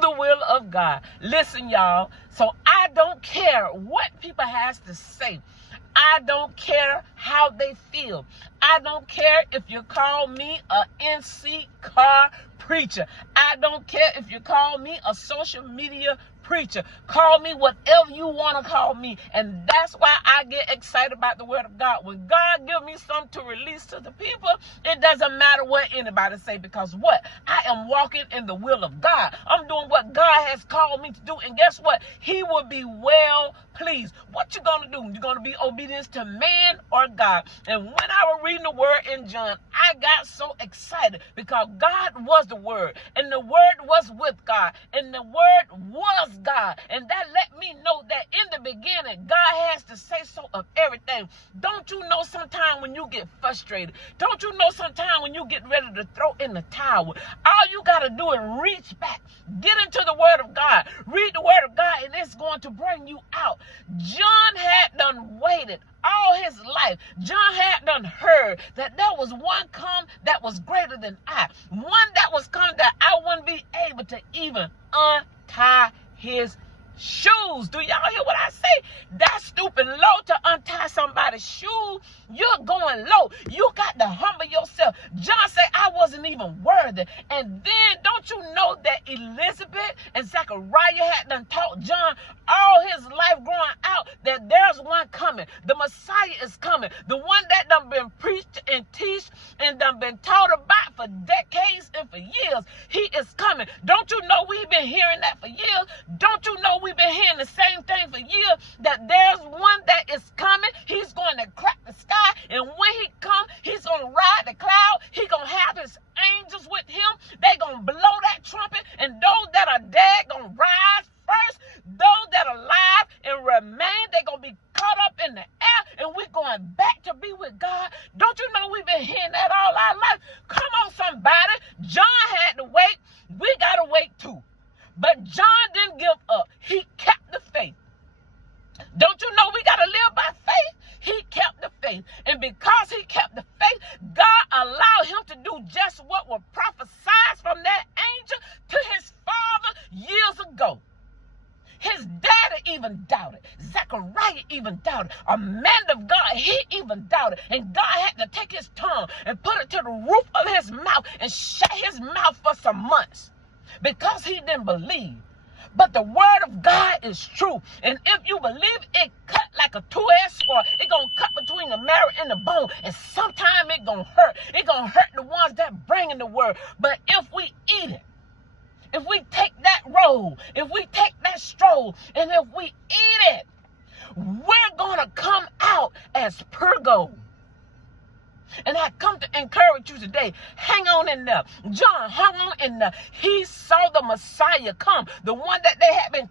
the will of God. Listen, y'all. So I don't care what people has to say. I don't care how they feel. I don't care if you call me a NC car preacher. I don't care if you call me a social media preacher. Call me whatever you want to call me. And that's why I get excited about the word of God. When God gives me something to release to the people, it doesn't matter what anybody say, because what? I am walking in the will of God. I'm doing what God has called me to do. And guess what? He will be well pleased. What you going to do? You're going to be obedient to man or God. And when I was reading the word in John, I got so excited because God was the word, and the word was with God, and the word was God. And that let me know that in the beginning, God has to say so of everything. Don't you know sometimes when you get frustrated? Don't you know sometimes when you get ready to throw in the towel? All you got to do is reach back, get into the word of God, read the word of God, and it's going to bring you out. John had done waited all his life. John had done heard that there was one come that was greater than I. One that was coming that I wouldn't be able to even untie his shoes. Do y'all hear what I say? That's stupid low to untie somebody's shoe. You're going low. You got to humble yourself. John said, I wasn't even worthy. And then don't you know that Elizabeth and Zechariah had done taught John all his life growing out that there's one coming. The Messiah is coming. The one that done been preached and teached and done been taught about for decades and for years. He is coming. Don't you know we've been hearing that for years? Don't you know we've been hearing the same thing for years, that there's one that is coming? He's going to crack the sky, and when he comes, he's going to ride the cloud. He's going to have his angels with him. They're going to blow that trumpet, and those that are dead going to rise first. Those that are alive and remain, they're going to be caught up in the air, and we're going back to be with God. Don't you know we've been hearing that all our life? Come on, somebody. John had to wait. We got to wait too. But John didn't give up. He kept the faith. Don't you know we got to live by faith? He kept the faith. And because he kept the faith, God allowed him to do just what was prophesied from that angel to his father years ago. His daddy even doubted. Zechariah even doubted. A man of God, he even doubted. And God had to take his tongue and put it to the roof of his mouth and shut his mouth for some months, because he didn't believe. But the word of God is true. And if you believe, it cut like a two-edged sword. It going to cut between the marrow and the bone. And sometimes it going to hurt. It going to hurt the ones that bring in the word. But if we eat it, if we take that roll, if we take that stroll, and if we eat it, we're going to come out as pure gold. And I come to encourage you today. Hang on in there. John hung on in there. He saw the Messiah come. The one that they had been